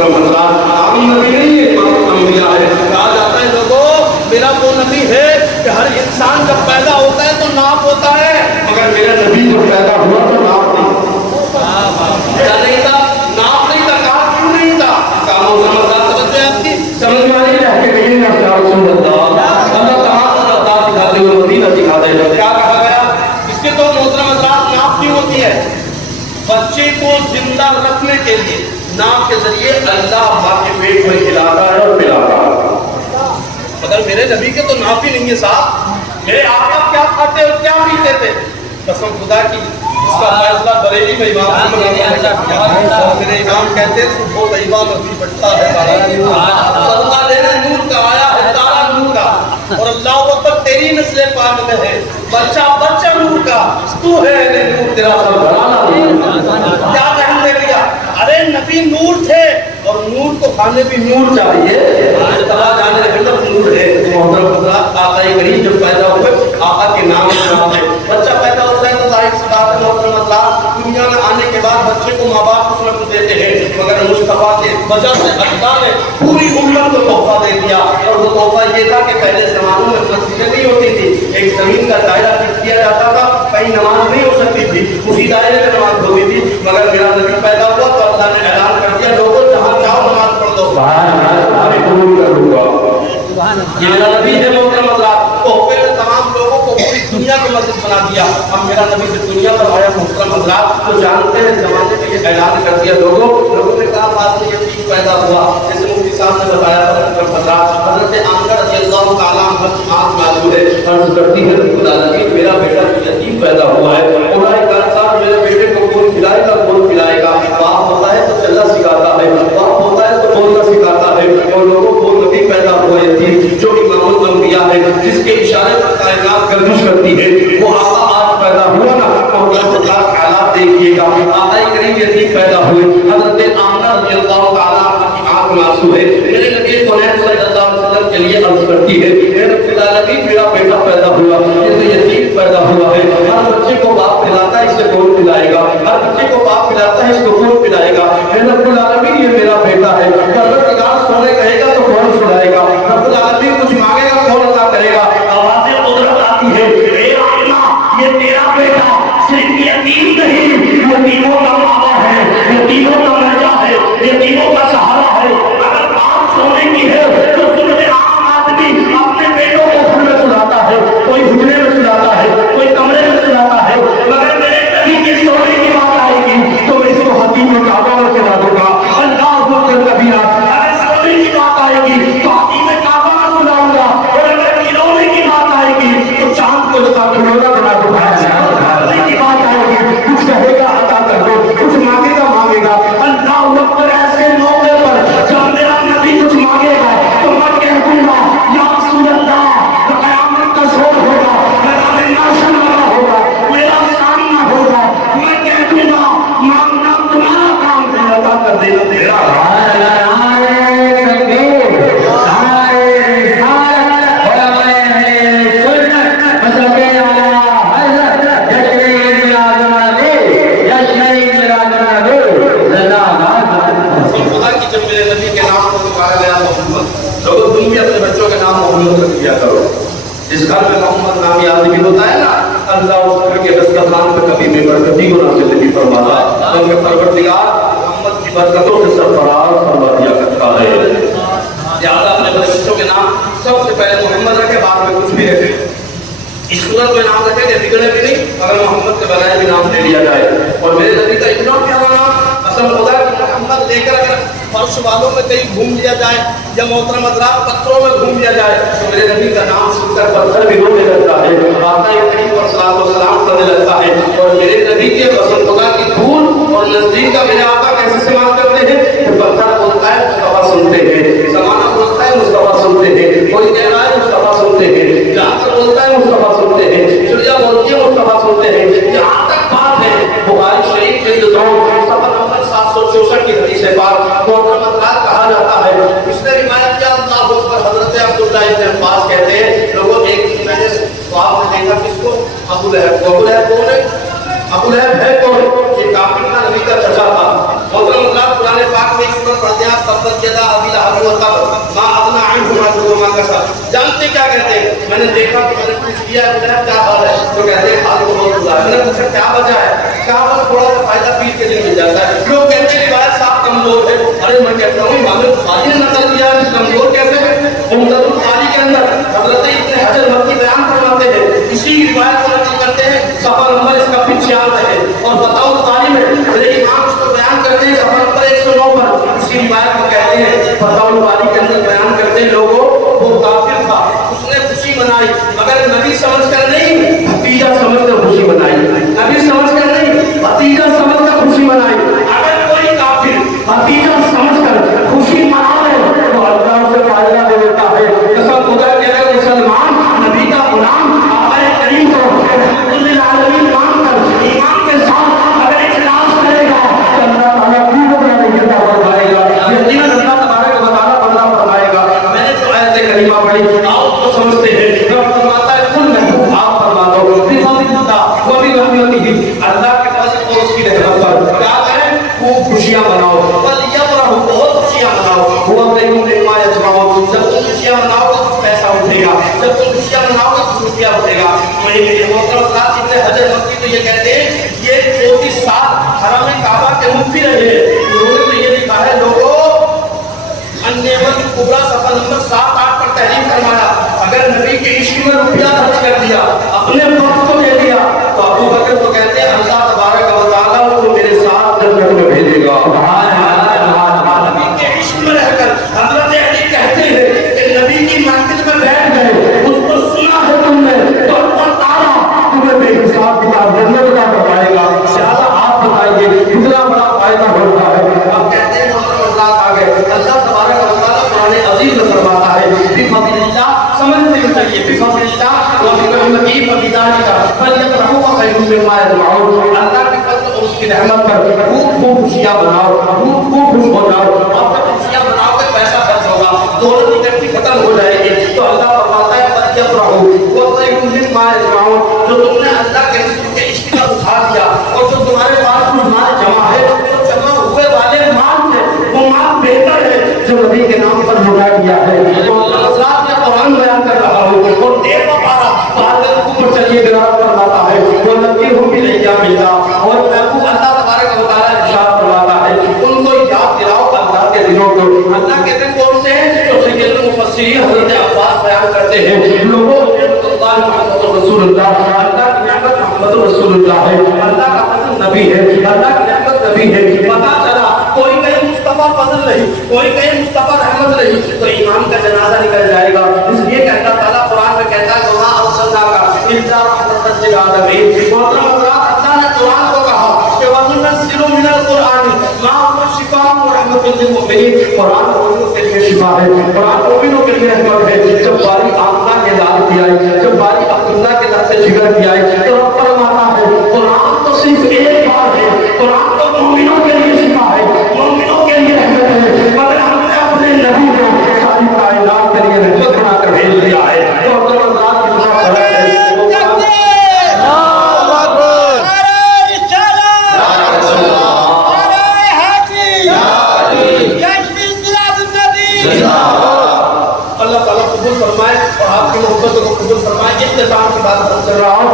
محترم حضرات عام نبی نہیں ہے، امام انبیاء ہے۔ کہا جاتا ہے لوگوں میرا وہ نبی ہے کہ ہر انسان جب پیدا ہوتا ہے تو ناپ ہوتا ہے، مگر میرا نبی جب پیدا ہوا تو ناپ نہیں کیا نہیں تھا، ناپ نہیں تھا۔ کہا کیوں نہیں تھا؟ کہا محترم حضرات سمجھ میں آپ کی سمجھ میں آئی ہے کہ نہیں ہے یا رسول اللہ، اللہ تعالیٰ عطا دکھاتے ہوئے مدینہ دکھاتے ہیں۔ کیا کہا گیا؟ اس کے تو محترم حضرات ناپ نہیں ہوتی ہے، بچے کو زندہ رکھنے کے لیے ناپ کے ذریعے اللہ ماں کے پیٹ میں کھلاتا ہے اور پلاتا ہے، مگر میرے نبی کے تو ناپ ہی نہیں ہے صاحب۔ میرے آقا کیا کھاتے اور کیا پیتے تھے؟ قسم خدا کی اس کا فیصلہ بریلی میں امام احمد نے کیا۔ میرے امام کہتے ہیں صبح طیبہ میں بھی بٹتا ہے صدقہ لینے نور کا آیا ہے تارا نور کا، اور اللہ اکبر تیری نسل پاک میں ہے بچہ بچہ نور کا، تو ہے نور تیرا سب گھرانا نور۔ کیا کہنے دے دیا؟ ارے نبی نور تھے اور نور کو کھانے بھی نور چاہیے، اللہ جانے کے اندر نور ہے۔ محترم حضرات آقا کریم جب پیدا ہوئے آقا کے نام ہے، بچہ پیدا ہوتا ہے تو ظاہر سی بات ہے محترم حضرات دنیا میں آنے کے بعد بچے کو ماں باپ کچھ نہ کچھ دیتے ہیں، مگر مصطفیٰ کے وجہ سے اللہ نے پوری امت کو تحفہ دے دیا، اور وہ تحفہ یہ تھا کہ پہلے زمانوں میں مسجدیں نہیں ہوتی تھی، ایک زمین کا دائرہ فکس کیا جاتا تھا، کہیں نماز نہیں ہو سکتی تھی، اسی دائرے میں نماز ہوتی تھی، مگر میرا نبی پیدا ہوا تو اللہ نے اعلان کر دیا لوگوں جہاں جاؤ نماز پڑھ دو، تمہاری قبول کروں گا۔ یہ میرا نبی ہے محترم حضرات، تحفے نے تمام لوگوں کو پوری دنیا کی مسجد بنا دیا۔ اب میرا نبی جب دنیا پر آیا محترم حضرات تو جانتے ہیں زمانے میں یہ اعلان کر دیا لوگوں نے کہا بعد میں یتیم پیدا ہوا، جیسے مفتی صاحب نے بتایا تھا محترم حضرات، حضرت آمنہ رضی اللہ تعالیٰ عنہ کی آنکھ معذور ہے، عرض کرتی ہے خدا نبی میرا بیٹا یتیم پیدا ہوا ہے، خدا صاحب میرے بیٹے کو کون کھلائے گا کون پلائے گا؟ باپ ہوتا ہے تو چلنا سکھاتا ہے، باپ ہوتا ہے تو بولنا سکھاتا ہے، اور لوگوں کو نبی پیدا ہوا یتیم جو امام الانبیاء ہے، جس کے اشارے پر کائنات گردش کرتی ہے، وہ آقا آج پیدا ہوا نا اور اللہ حالات دیکھیے گا، آقا کریم یتیم پیدا ہوئے، حضرت آمنہ رضی اللہ تعالیٰ عنہ کی آنکھ معصوم ہے، میرے نبی کونین صلی اللہ علیہ وسلم کے لیے عرض کرتی ہے میرا نبی میرا بیٹا پیدا ہوا، یہ تو یتیم پیدا ہوا ہے، ہر بچے کو باپ پلاتا ہے، اس سے کون پلائے گا؟ ہر بچے کو باپ پلاتا ہے، اس کو کون پلائے گا؟ رب العالمین یہ میرا بیٹا ہے، پروردگار سونے کہے گا تو کون سلائے گا؟ رب العالمین کچھ مانگے گا کون عطا کرے گا؟ آواز قدرت آتی ہے اے آمنہ یہ تیرا بیٹا صرف یتیم نہیں، یتیموں کا بابا ہے، یتیموں کا مرجع ہے، یتیموں کا سہارا ہے، اگر بات سونے کی ہے تو سننے عام آدمی اپنے بیٹوں کو گھر میں سلاتا ہے، کوئی حجرے میں سلاتا ہے، کوئی کمرے میں سلاتا ہے، مگر میرے نبی کی سونے کی بات آئے گی تو میں اس کو حتیم میں کعبہ میں سلا دوں گا، اللہ اکبر کبیرہ، اگر سونے کی بات آئے گی تو حتیم میں کعبہ میں سلاؤں گا، اور اگر کھلونے کی بات آئے گی تو چاند کو اس کا کھلونا بنا دوں گا، کھلونے کی بات آئے گی کچھ کہے گا عطا کر دو، کچھ مانگے گا مانگے گا، اللہ اکبر ایسے موقع پر جب میرا نبی کچھ مانگے گا تو میں کہہ دوں گا یا رسول اللہ، تو قیامت کا زور ہوگا، میرا ناشن لگا ہوگا، میرا سامنا ہوگا، میں کہہ دوں گا مانگنا تمہارا کام ہے، عطا کر دینا تیرا۔ جس گھر میں محمد نامی آدمی ہوتا ہے نا اللہ اس گھر کے دسترخوان پہ کبھی بھی برکتی کو نازل نہیں فرماتا، بلکہ پروردگار محمد کی برکتوں سے سرفراز فرما دیا کرتا ہے۔ لہٰذا اپنے بچوں کے نام سب سے پہلے محمد رکھے، بعد میں کچھ بھی رکھے، اس صورت میں نام رکھے کہ بگڑے بھی نہیں، اگر محمد کے بغیر بھی نام لے لیا جائے۔ اور میرے نبی کا اتنا پیارا نام قسم خدا کہ محمد لے کر اگر فرش والوں میں کہیں گھوم لیا جائے یا محترم حضرات پتھروں میں گھوم لیا جائے تو میرے نبی کا نام سن کر پتھر بھی رونے لگتا ہے، آقا کریم پر صلاۃ و سلام کرنے لگتا ہے۔ اور میرے نبی کے قسم خدا کی دھول اور نزدیک کا میرے آقا کیسے استعمال کرتے ہیں کہ پتھر بولتا ہے مصطفیٰ سنتے ہیں، زمانہ بولتا ہے مصطفیٰ سنتے ہیں، کوئی کہہ رہا ہے مصطفیٰ سنتے ہیں، جانور بولتا ہے مصطفیٰ سنتے ہیں، چڑیا بولتی ہے مصطفیٰ سنتے ہیں۔ جہاں تک بات ہے بخاری شریف کے صفحہ نمبر 764 کی حدیث پاک محترم حضرات کہا جاتا ہے، اس نے روایت کیا اللہ اکبر، حضرت عبداللہ ابن عباس کہتے ہیں لوگوں ایک دن میں نے خواب میں دیکھا کس کو؟ ابو لہب کو۔ ابو لہب کون ہے؟ ابو لہب ہے کون؟ یہ کافر کا نبی کا چچا تھا۔ محترم حضرات قرآن پاک میں ایک سورت پڑھتے ہیں آپ القبر ما اغنى عنه ماله وما كسب. جانتے کیا کہتے ہیں؟ میں نے دیکھا تو میں نے پوچھ لیا جناب کیا حال ہے؟ تو کہتے ہیں حال تو بہت برا ہے. میں نے پوچھا کیا وجہ ہے؟ کہا بس تھوڑا سا فائدہ پیر کے دن مل جاتا ہے. لوگ کہتے ہیں روایت صاحب کمزور ہے. ارے میں کہتا ہوں امام بخاری نے نقل کیا ہے کمزور کیسے ہے؟ عمدۃ القاری کے اندر حضرت ابن حجر مکی بیان فرماتے ہیں اسی روایت کو نقل کرتے ہیں صفحہ نمبر اس کا 95 ہے اور بتاؤ القاری میں میرے امام اس کو بیان کرتے ہیں صفحہ نمبر 109 پر اسی روایت کو کہتے ہیں بتاؤ القاری کے اندر بیان کرتے ہیں لوگوں وہ کافر تھا اس نے خوشی منائی مگر نبی سمجھ کر نہیں بھتیجا سمجھ کر خوشی منائی. نبی سمجھ کر نہیں بھتیجا سمجھ کر خوشی منائی. اگر کوئی کافر بھتیجا سمجھ کر خوشی منائے تو اللہ اسے فائدہ دے دیتا ہے. قسم خدا کے اگر مسلمان نبی کا غلام آقا کریم کو رحمت للعالمین مان کر ایمان کے ساتھ اگر اخلاص کرے گا تو اللہ تعالیٰ بھی نہیں عطا فرمائے گا. یقیناً اللہ تبارک و تعالیٰ بندہ فرمائے گا. میں نے جو آیت کریمہ پڑھی آپ کو سمجھتے ہیں رب فرماتا ہے کل نہیں آپ فرما دو بفضل اللہ و برحمتہ اللہ کے فضل اور اس کی رحمت پر کیا کریں خوب خوشیاں مناؤ ولیفرحوا بہت خوشیاں مناؤ ہوا خیر مما یجمعون. جب تم خوشیاں مناؤ گے تو پیسہ اٹھے گا جب تم خوشیاں مناؤ گے تو روپیہ اٹھے گا. میرے محترم حضرات ابن حجر مکی تو یہ کہتے ہیں یہ 34 سال حرم کعبہ کے مفتی رہے. انہوں نے تو یہ لکھا ہے لوگوں النعمت الکبریٰ صفحہ نمبر 7-8 پر تحریر فرمایا اگر نبی کے عشق میں روپیہ خرچ کر دیا اپنے وقت کو دے دیا تو ابو بکر تو کہتے ہیں اللہ تبارک و تعالیٰ اس کو میرے ساتھ جنت میں بھیجے گا. نبی کے عشق میں رہ کر حضرت علی کہتے ہیں کہ نبی کی محفل میں بیٹھ گئے اس کو سنا ہے تم نے تو اللہ تعالیٰ تمہیں بے حساب کتاب جنت کا بتائے گا. لہٰذا آپ بتائیے کتنا بڑا فائدہ ہوتا ہے. اب کہتے ہیں اللہ تبارک و تعالیٰ قرآن عظیم میں فرماتا ہے بفضل اللہ سمجھتے ہوئے چاہیے بفضل اللہ و برحمتہ فبذلک فلیفرحوا خیر مما یجمعون. اللہ کی فضل اور اس کی رحمت پر خوب خوب خوشیاں مناؤ خوب خوب خوش ہو جاؤ. اور جب خوشیاں مناؤ گے پیسہ خرچ ہوگا دولت اکٹھی ختم ہو جائے گی تو اللہ فرماتا ہے فلیفرحوا خیر مما یجمعون. جو تم نے اللہ کے رسول کے عشق کا اٹھا دیا اور جو تمہارے پاس مال جمع ہے تو جمع ہوئے والے مال سے وہ مال بہتر ہے جو نبی کے نام پر لگا دیا ہے. تو حضرات نے قرآن بیان کر رہا ہوں اور دیکھ پارا بادل کو چلیے گرام فرماتا ہے وہ نبی ہو بھی نہیں کیا ملتا اور محبوب اللہ تبارک و تعالیٰ ارشاد فرماتا ہے ان کو یاد دلاؤ اللہ کے دنوں کو. اللہ کے دن کون سے ہیں جو سید المفسرین حضرت عباس بیان کرتے ہیں لوگوں اللہ محمد رسول اللہ اللہ کی نعمت محمد رسول اللہ ہے اللہ کا فضل نبی ہے اللہ کی نعمت نبی ہے. پتا چلا کوئی کہیں مصطفیٰ فضل نہیں کوئی کہیں مصطفیٰ رحمت نہیں تو ایمان کا جنازہ نکل جائے گا. اس لیے کہ اللہ تعالیٰ قرآن میں کہتا ہے وما ارسلناک الا رحمۃ للعالمین. محترم حضرات اللہ نے قرآن کو کہا کہ وننزل من القرآن ما هو شفاء ورحمۃ للمؤمنین. قرآن مومنوں کے لیے شفا ہے قرآن مومنوں کے لیے رحمت ہے. جب باری آمنہ کے لال کی آئی جب باری عبداللہ کے لفظ جگر کی آئی تو رب فرماتا ہے قرآن تو صرف ایک بار ہے قرآن تو مومنوں کے لیے شفا ہے مومنوں کے لیے رحمت ہے مگر ہم نے اپنے نبی کو ساری کائنات کے لیے رحمت بنا کر بھیج دیا ہے. تو اگر ذات کتنا فرق ہے اللہ تعالیٰ قبول فرمائے اور آپ کی محبت کو قبول فرمائے. اختتام کی بات کر رہا ہوں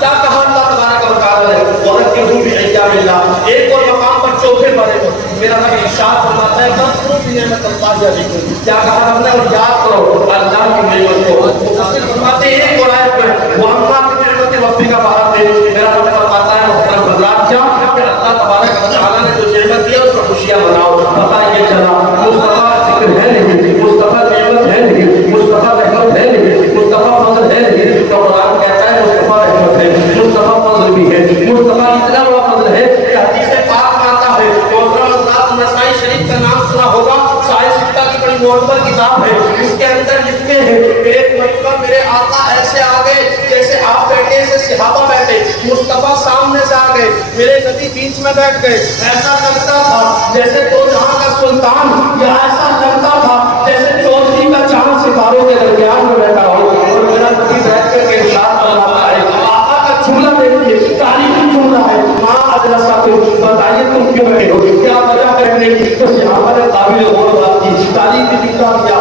کیا کہا اللہ تبارک و تعالیٰ نے وَذَكِّرْهُم بِأَيَّامِ اللَّهِ. ایک اور مقام پر چوتھے پارے پر میرا نبی ارشاد فرماتا ہے فَاذْكُرُوا بِنِعْمَتِ اللَّهِ عَلَيْكُمْ. کیا کہا ہم نے اور یاد کرو اللہ کی نعمت کو. مفسر فرماتے ہیں ایک اور آیت میں وَأَمَّا بِنِعْمَتِ رَبِّكَ فَحَدِّثْ. میرا رب فرماتا ہے محترم حضرات کیا کہ اللہ تبارک و تعالیٰ نے جو نعمت دی اس پر خوشیاں مناؤ. پتہ یہ چلا مصطفیٰ ذکر ہے نہیں مصطفیٰ نعمت ہے نہیں مصطفیٰ رحمت ہے نہیں مصطفیٰ فضل ہے نہیں. تو قرآن کہتا ہے مصطفیٰ رحمت ہے مصطفیٰ فضل بھی ہے مصطفیٰ اتنا بڑا فضل ہے کہ حدیث پاک میں آتا ہے محترم حضرات نسائی شریف کا نام سنا ہوگا سائے ستہ کی بڑی معتبر کتاب ہے. اس کے اندر لکھتے ہیں ایک مرتبہ میرے آقا ایسے آ گئے جیسے آپ بیٹھے ایسے صحابہ بیٹھے مصطفیٰ سامنے سے آ گئے میرے نبی بیچ میں بیٹھ گئے. ایسا لگتا تھا جیسے دو جہاں کا سلطان یا ایسا لگتا تھا جیسے چودھری کا چاند ستاروں کے درمیان میں بیٹھا ہو. اور میرا نبی بیٹھ کر کے ارشاد فرماتا ہے آقا کا جملہ دیکھیے تاریخی جملہ ہے ماں ادرسا کو بتائیے تم کیوں بیٹھے ہو کیا وجہ بیٹھنے کی. تو صحابہ نے قابل غور بات کی تاریخ دکھا دیا.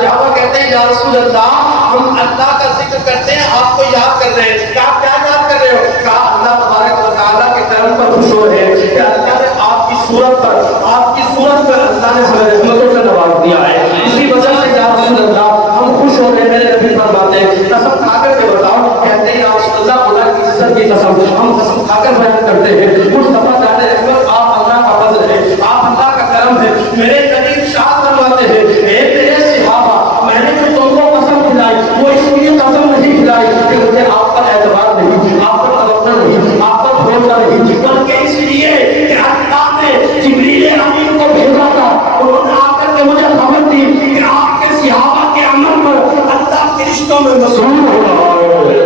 صحابہ کہتے ہیں یا رسول اللہ ہم اللہ کا ذکر کرتے ہیں آپ کو یاد کر رہے ہیں. کہا کیا یاد کر رہے ہو؟ کہا اللہ تبارک و تعالیٰ کے کرم پر خوش ہو رہے ہیں کہ اللہ نے آپ کی صورت پر اللہ نے ہمیں رحمتوں سے نواز دیا ہے. اسی وجہ سے یا رسول اللہ ہم خوش ہو رہے ہیں. میرے نبی فرماتے ہیں قسم کھا کر کے بتاؤ, کہتے ہیں یا رسول اللہ خدا کی عزت کی قسم ہم قسم کھا کر بیان کرتے ہیں مصطفیٰ جانے رحمت آپ اللہ کا فضل ہے, آپ اللہ کا کرم ہے. میرے قریب شاد فرماتے ہیں اے میرے صحابہ میں نے جو تم کو قسم کھلائی وہ اس لیے قسم نہیں کھلائی کہ مجھے آپ پر اعتبار نہیں, آپ پر توقع نہیں, آپ پر بھروسہ نہیں, بلکہ اس لیے کہ اللہ نے جبریل امین کو بھیجا تھا. انہوں نے آ کر کے مجھے خبر دی کہ آپ کے صحابہ کے عمل پر اللہ فرشتوں میں مسرور ہو رہا ہے.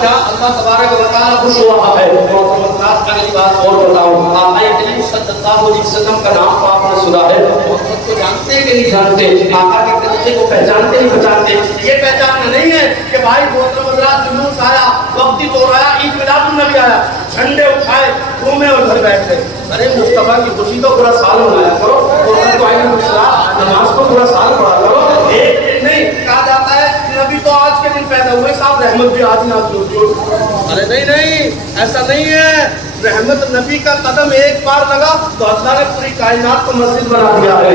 کیا اللہ تبارک و تعالیٰ خوش ہو رہا ہے؟ اگلی بات اور بتاؤں, آقا کریم صلی اللہ علیہ وسلم کا نام تو آپ نے سنا ہے, محمد کو جانتے کہ نہیں جانتے, آقا کے طریقے کو پہچانتے نہیں پہچانتے. یہ پہچاننا نہیں ہے کہ بھائی محترم حضرات جلوس آیا, وقتی طور آیا, عید میلاد النبی آیا, جھنڈے اٹھائے, گھومے اور گھر بیٹھے. ارے مصطفیٰ کی خوشی کو پورا سال منایا کرو, قرآن کو آئے نماز کو پورا سال پڑھا کرو. ایک نہیں کہا جاتا ہے نبی تو آج کے دن پیدا ہوئے صاحب رحمت بھی آج نازل ہوتی ہو. ارے نہیں نہیں ایسا نہیں ہے. رحمت نبی کا قدم ایک بار لگا تو اللہ نے پوری کائنات کو مسجد بنا دیا ہے.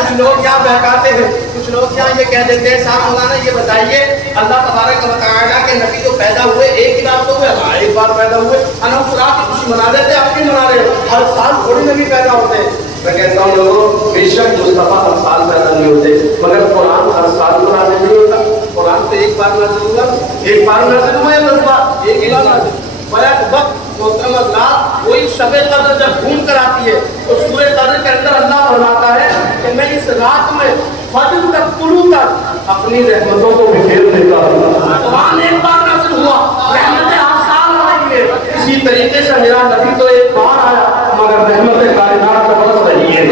کچھ لوگ یہاں بہکاتے ہیں, کچھ لوگ یہاں یہ کہہ دیتے ہیں صاحب مولانا یہ بتائیے اللہ تبارک و تعالیٰ کے نبی تو پیدا ہوئے ایک ہی بار تو ہوئے, ہاں ایک بار پیدا ہوئے, ہم رات کی خوشی منا رہے تھے, آپ بھی منا رہے ہو. ہر سال تھوڑی نبی پیدا ہوتے ہیں. میں کہتا ہوں لوگوں بے شک مصطفیٰ ہر سال پیدا نہیں ہوتے, مگر قرآن ہر سال تو نازل نہیں ہوتا. قرآن تو ایک بار نازل ہوا, ایک بار نازل ہوا ہے, 10 بار ایک ہی بار نازل. بیک وقت محترم حضرات وہی شب قدر جب گھوم کر آتی ہے تو سورہ قدر کے اندر اللہ فرماتا ہے کہ میں اس رات میں فجر تک طلوع تک اپنی رحمتوں کو بکھیر دیتا ہوں. قرآن ایک بار نازل ہوا, رحمتیں ہر سال آئی ہے. اسی طریقے سے میرا نبی تو ایک بار آیا مگر رحمت کائنات کا برس رہی ہے.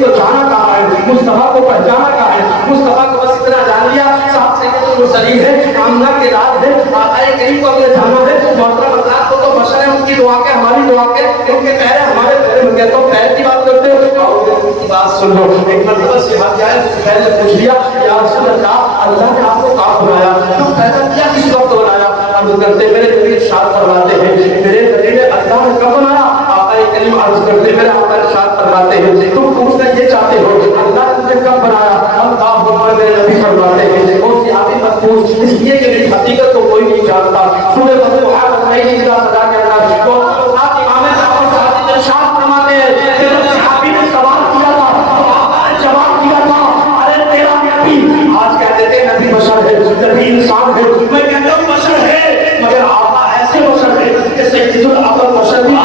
کو جانا کہاں ہے, مصطفیٰ کو پہچانا کہاں ہے. مصطفیٰ کو بس اتنا جان لیا صاحب سید المرسلین ہے, آمنہ کے رات ہے, آقا کریم کو اپنے جانا ہے. محترم حضرات کو تو بشر ہے, ان کی دعا کے ہماری دعا کے ان کے پیر ہمارے پیر. میں کہتا ہوں پیر کی بات کرتے ہو اور ان کی بات سن لو. ایک مرتبہ صحابہ جائے پہلے نے پوچھ لیا یا رسول اللہ اللہ نے آپ کو کہاں بنایا, تو پیدا کیا کس وقت بنایا؟ ہم کرتے میرے نبی ارشاد فرماتے ہیں میرے نبی نے اللہ نے کب بنایا؟ آقا کریم عرض کرتے میرے آقا ارشاد فرماتے ہیں تم پوچھنا یہ چاہتے ہو اللہ نے تجھے کب بنایا؟ اللہ اکبر. میرے نبی فرماتے ہیں وہ صحابی مت پوچھ, اس لیے کہ میری حقیقت کو کوئی نہیں جانتا. سورہ فتح بتائی نہیں جا سدا کے اللہ تو امام جعفر صادق ارشاد فرماتے ہیں کہ صحابی نے سوال کیا تھا تو آقا نے جواب دیا تھا ارے تیرا نبی, آج کہتے تھے نبی بشر ہے, نبی انسان ہے. میں کہتا ہوں بشر ہے مگر آقا ایسے بشر ہے کہ سید العقل بشر بھی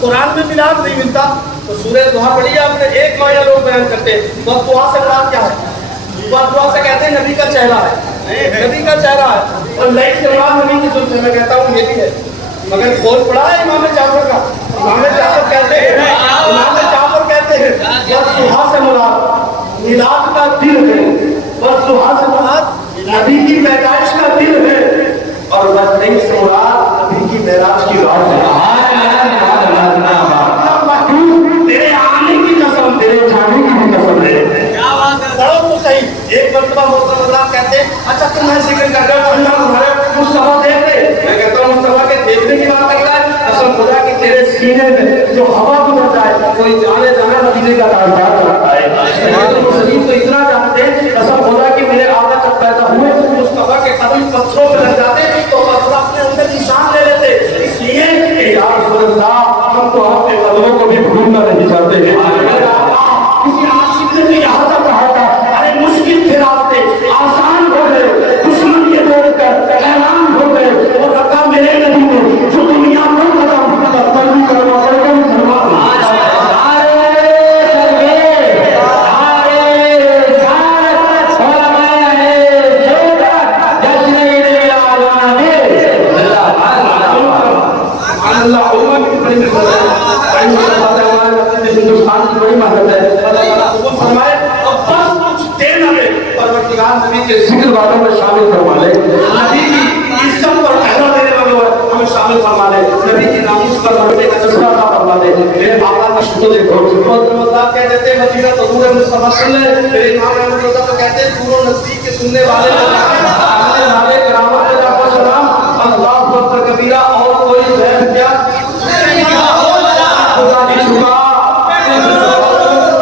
قرآن میں میلاد نہیں ملتا, تو سورہ دعا پڑھی آپ نے، ایک معنی لوگ بیان کرتے ہیں، بس دعا سے مراد کیا ہے؟ بس دعا سے کہتے ہیں نبی کا چہرہ ہے، نبی کا چہرہ ہے، اور لائٹ سے مراد نبی کی زلف ہے، میں کہتا ہوں یہ بھی ہے، مگر قول پڑھا ہے امام جعفر کا، امام جعفر کہتے ہیں، امام جعفر کہتے ہیں بس دعا سے مراد میلاد کا دن ہے، بس دعا سے مراد نبی کی پیدائش کا دن ہے، اور بس نہیں سے مراد نبی کی معراج کی رات ہے۔ تیرے آنے کی قسم، تیرے جانے کی بھی قسم ہے۔ پڑھو تو صحیح، ایک مرتبہ محترم اللہ کہتے ہیں اچھا تم ہے ذکر کر رہے ہو اللہ تمہارے مصطفیٰ دیکھتے، میں کہتا ہوں مصطفیٰ کے دیکھنے کی بات کرتا ہے، قسم خدا کہ تیرے سینے میں جو ہوا گزرتا ہے کوئی جانے جانا مدینے کا تعلقات کرتا ہے۔ مسلم تو اتنا جانتے ہیں قسم خدا کہ میرے آقا جب پیدا ہوئے مصطفیٰ کے قدم پتھروں پہ لگ جاتے تو پتھر اپنے اندر نشان لے لیتے، اس لیے کہ یا رسول اللہ ہم تو اپنے قدموں کو بھی بھولنا نہیں چاہتے ہیں۔ کسی عاشق نے بھی یہاں تک کہا تھا ارے مشکل تھے راستے آسان ہو گئے، دشمن یہ دوڑ کر اعلان ہو گئے، اور رکھا میرے نبی نے جو دنیا میں قدم تربی کروا قدم کروا ہندوستان کی بڑی محبت ہے، فرمائے اور بس کچھ دے نہ دے پروردگار نبی کے ذکر والوں میں شامل فرما لے، نبی کی عزت پر پہلا دینے والوں ہمیں شامل فرما لے، نبی کی ناموس پر بڑھنے کا جذبہ عطا فرما لے۔ میرے آقا کا شکر دیکھو، محترم اللہ کہہ دیتے ہیں مدینہ حضور مصطفیٰ صلی اللہ علیہ وسلم، میرے امام احمد رضا تو کہتے ہیں دور و نزدیک کے سننے والے والے کرامت میں جاپا سلام اللہ اکبر کبیرہ، اور کوئی غیر کیا خدا کی شکا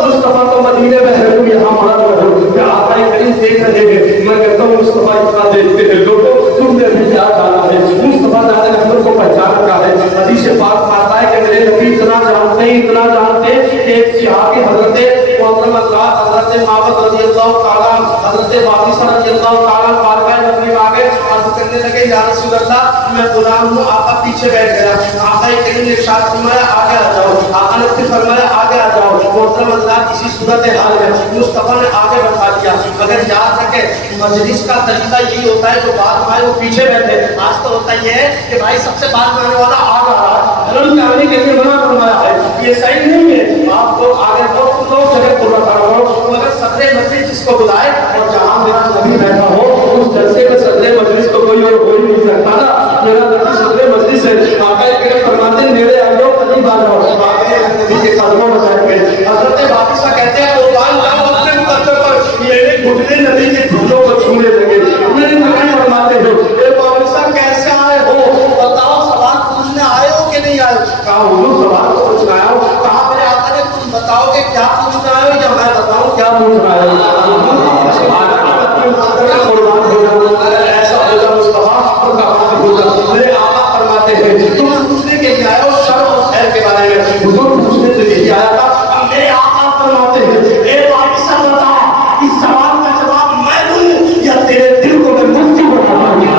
مصطفیٰ تو مدینے میں ہے، تو یہاں مرد رہو کہ آقا کریم دیکھ رہے ہیں، میں کہتا ہوں مصطفیٰ اتنا دیکھتے ہیں لوگوں تم نے بھی کیا جانا ہے، مصطفیٰ جانے احمد کو پہچان رکھا ہے۔ حدیث پاک مانتا ہے کہ میرے نبی اتنا جانتے کہ ایک صحابی حضرت محترم حضرات حضرت معبد رضی اللہ تعالیٰ حضرت واقعہ رضی اللہ تعالیٰ بارگاہ نبی میں آگے عرض کرنے لگے یا رسول اللہ میں غلام ہوں، آقا پیچھے بیٹھ گیا، آقا کریم نے ارشاد فرمایا آگے آ جاؤ، آقا نے پھر فرمایا آگے آ جاؤ، محترم اللہ کسی صورت حال میں مصطفیٰ نے آگے بٹھا دیا، مگر یاد رکھے مجلس کا طریقہ یہی ہوتا ہے جو بعد میں آئے وہ پیچھے بیٹھے، آج تو ہوتا یہ ہے کہ بھائی سب سے بعد میں آنے والا آ رہا حرم میں آنے کے لیے منع فرمایا ہے، یہ صحیح نہیں ہے، آپ کو آگے تو لوگ جگہ پورا کرو، مگر صدر مجلس جس کو بلائے اور جہاں میرا نبی بیٹھا ہو اس جلسے میں صدر مجلس کو کوئی اور ہو ہی نہیں سکتا نا، میرا نبی صدر مجلس ہے، آقا کریم فرماتے ہیں میرے آگے قریب آ جاؤ، آقا نبی کے قدموں میں بیٹھ گئے، حضرت واقعہ کہتے ہیں قربان جاؤ اپنے مقدر پر میرے گھٹنے نبی کے گھٹنوں کو چھونے لگے، میرے نبی فرماتے ہیں اے واقعہ کیسے آئے ہو، بتاؤ سوال پوچھنے آئے ہو کہ نہیں آئے، کہا حضور سوال پوچھنا آئے ہو، کہا میرے آقا نے تم بتاؤ کہ کیا پوچھنا آئے ہو یا میں بتاؤں کیا پوچھنا آئے ہو، ایسا ہوگا مصطفیٰ اور کہا ہوگا میرے آقا فرماتے ہیں تم پوچھنے کے لیے آئے ہو شر اور خیر کے بارے میں، حضور پوچھنے کے لیے آیا تھا، میرے آقا فرماتے ہیں اے واقعہ بتا اس سوال کا جواب میں دوں یا تیرے دل کو میں مفتی بنا دوں،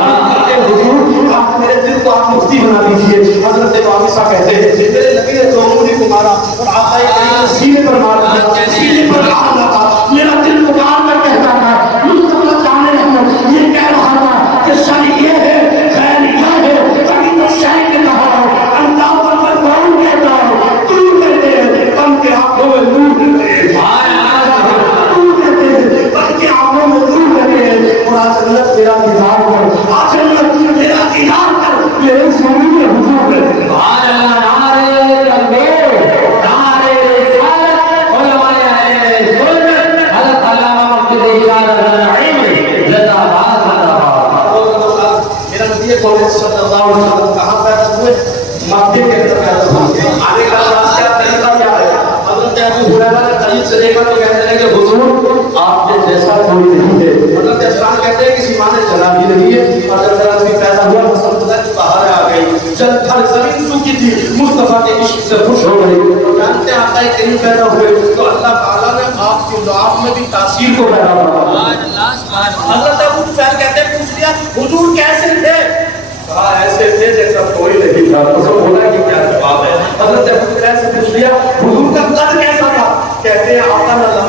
حضور آپ میرے دل کو آپ مفتی بنا دیجئے، حضرت واقعہ کہتے ہیں میرے نبی نے دو انگلی کو مارا اور آقا کریم سینے پر مار دیا، سینے پر آ رہا تھا، میرا دل پکار میں کہتا تھا مصطفیٰ جانے رحمت یہ کہہ رہا تھا کہ شر یہ ہے خیر یہ ہے، کبھی تو شہ کے کہا ہو اللہ پر کون کہتا ہو تو کہتے ہیں بن کے آنکھوں میں نور رہتے ہیں، تو کہتے ہیں بن کے آنکھوں میں نور رہتے ہیں، اور آج اللہ تیرا دیدار کر، آج اللہ تیرا دیدار کر میرے سامنے میں حضور ہے، سبحان اللہ، نعرہ تکبیر، نعرہ رسالت، علماء اہل سنت، حضرت علامہ مفتی ارشاد نعیم زندہ باد زندہ باد۔ میرا نبی قوم صلی اللہ علیہ وسلم کہاں پیدا ہوئے؟ مکے کے اندر پیدا ہوئے، آنے کا راستہ طریقہ کیا ہے؟ حضرت ابو ہریرہ نے قریب سے دیکھا تو کہتے ہیں کہ حضور آپ کے جیسا کوئی نہیں ہے، حضرت افسان کہتے ہیں کسی ماں نے جنا بھی نہیں ہے، اور جب میرا نبی پیدا ہوا تو سمجھتا کہ باہر آ گئی، جب ہر زمین سوکھی تھی مصطفیٰ کے عشق سے خوش ہو گئی، تو جانتے ہیں آقا کریم پیدا ہوئے تو اللہ تعالیٰ نے آپ کی دعا میں بھی تاثیر کو پیدا کرا۔ حضرت ابو ہریرہ کہتے ہیں پوچھ لیا حضور کیسے تھے؟ کہا ایسے تھے جیسا کوئی نہیں تھا، تو بولا کہ کیا جواب ہے؟ حضرت ابو ہریرہ سے پوچھ لیا حضور کا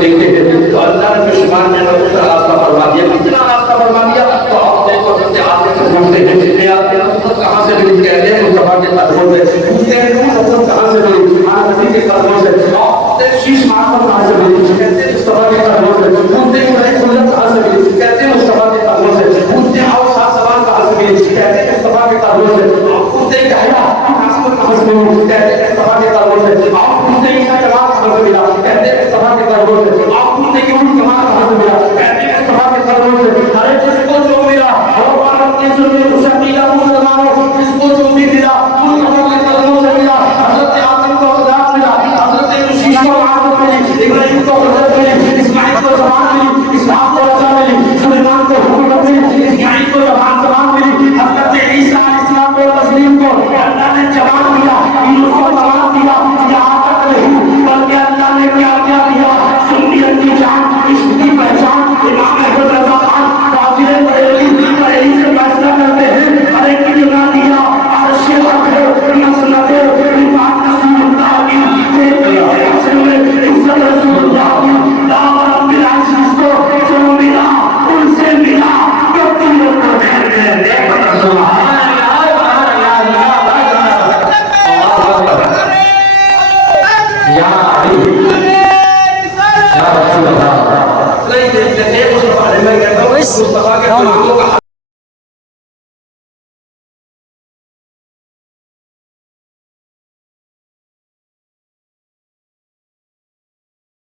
کے دیکھتے ہیں تو اللہ نے شمار میں دوسرا راستہ فرما دیا. کتنا راستہ فرما دیا تو آپ دیکھو جب سے آپ سے پوچھتے ہیں اے آپ کے رسول کہاں سے ملی, کہتے ہیں مصطفیٰ کے قدموں سے. پوچھتے ہیں رسول کہاں سے ملی, ہاں نبی کے قدموں سے. آپ شیش مار کر کہاں سے ملی, کہتے ہیں مصطفیٰ کے قدموں سے. پوچھتے ہیں کہاں سے ملی, کہتے ہیں مصطفیٰ کے قدموں سے. پوچھتے ہیں آؤ سات سوال کہاں سے ملی, کہتے ہیں مصطفیٰ کے قدموں سے. پوچھتے ہیں کہا کہاں سے ملی, کہتے ہیں مصطفیٰ کے قدموں سے. آپ پوچھتے ہیں کہاں سے ملا, کہتے ہیں مصطفیٰ کے قدموں سے. آپ پوچھتے ہیں کہاں سے ملا, کہتے ہیں مصطفیٰ کے قدموں سے. ہر جس کو جو ملا اور اپنے سننے کو شکیلا مسلمانوں جس کو جو بھی ملا مصطفیٰ کے قدموں سے ملا. حضرت آدم کو خدا ملا, حضرت شیش کو عادت ملی, ابراہیم کو حضرت ملی, اسماعیل کو زبان ملی, اسحاق کو رضا ملی, سلیمان کو حکومت ملی, اسماعیل کو زبان ملی, حضرت عیسیٰ علیہ السلام کو تسلیم کو اللہ نے جوان دیا, یونس کو زبان دیا. یہاں تک نہیں بلکہ اللہ نے کیا کیا دیا, سنیت کی جان, عشق کی پہچان. امام احمد رضا خان قادر بریلوی سے فیصلہ کرتے ہیں, ہر ایک کی جگہ دیا عرش رکھو مسند رفعت رسول اللہ کی عزت رسول اللہ کی دعوت رب العزیز کو جو ملا ان سے ملا جو تم لوگ کو مصطفیٰ کے